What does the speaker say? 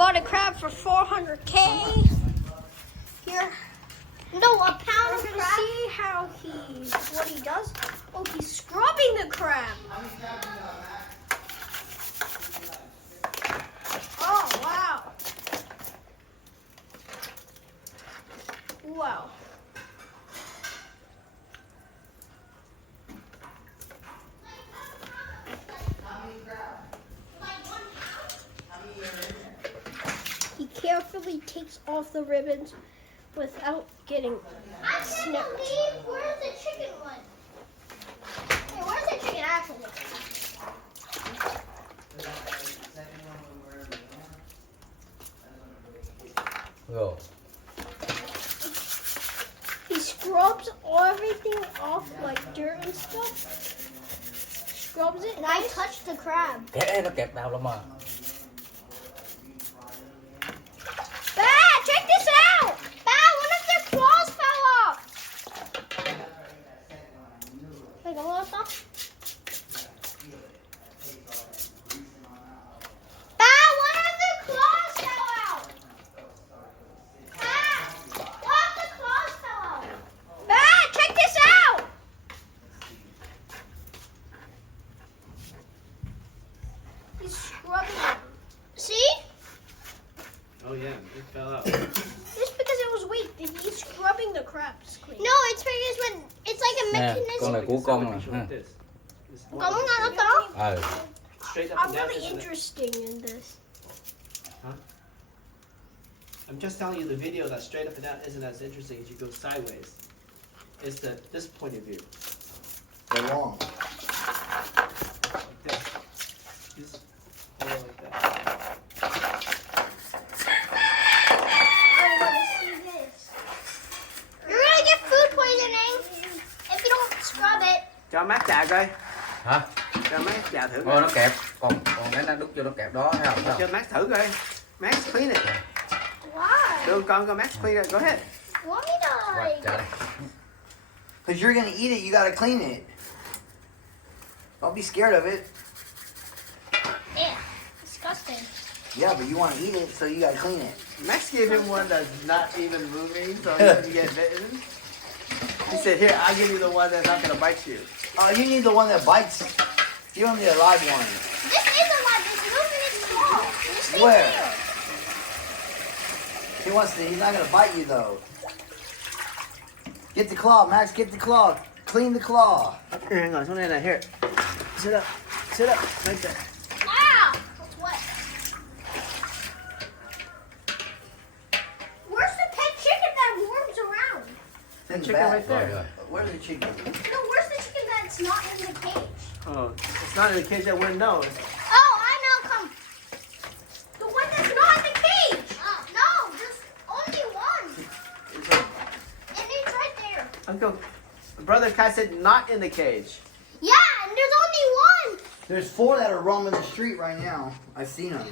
bought a crab for 400K. Here. No, a pound of crab. See how what he does? Oh, he's scrubbing the crab. Oh, wow. Wow. He carefully takes off the ribbons without getting snipped. Where's the chicken one? Hey, where's the chicken actually? Go. He scrubs everything off like dirt and stuff. Scrubs it. And I touched the crab. Kẹp nó kẹp đau lắm mà. Dad, check this out! Dad, one of their claws fell off. Wait, come on, stop. Dad, one of the claws fell out. Dad, one of the claws fell out. Dad, check this out! He's scrubbing it. See? Oh yeah, it fell out. Just because it was weak, he's scrubbing the crabs clean. No, it's because when it's like a Nè, mechanism. con này của con mà. Like this. This one Có is muốn ăn đó? straight up I'm and down, really isn't it? interested in this. I'm just telling you the video that's straight up and down isn't as interesting as you go sideways. It's this point of view. They're long. Like this. Just go like that. I want to see this. You're gonna get food poisoning if you don't scrub it. Cho mát chà coi. Hả? Cho mát chà thử Thôi coi. nó kẹp. Còn cái nó đút vô nó kẹp đó thấy không? Cho mát thử coi. Max clean it. Why? Đưa con coi Max clean it. Go ahead. Want me to Quạt like? trả đây. Because you're gonna eat it, you gotta clean it. Don't be scared of it. Yeah, disgusting. Yeah, but you want to eat it, so you gotta clean it. Max gave him one that's not even moving, so he doesn't get bitten. He said, "Here, I'll give you the one that's not gonna bite you." Oh, you need the one that bites. You don't need a live one. This is alive. It's moving. It's small. Just stay Where? clear. He wants to. He's not gonna bite you though. Get the claw, Max. Get the claw. Clean the claw. Here, hang on, something like that. Here, sit up, like that. Wow, that's wet. Where's the pet chicken that warms around? In the chicken back. right there. Rồi rồi. Where's the chicken? No, where's the chicken that's not in the cage? Oh, it's not in the cage. I wouldn't know. Oh, I know. Come. The one that's not in the cage. No, there's only one. And it's right there. Uncle, brother Kai said not in the cage. Yeah, and there's only one. There's 4 that are roaming the street right now. I've seen them.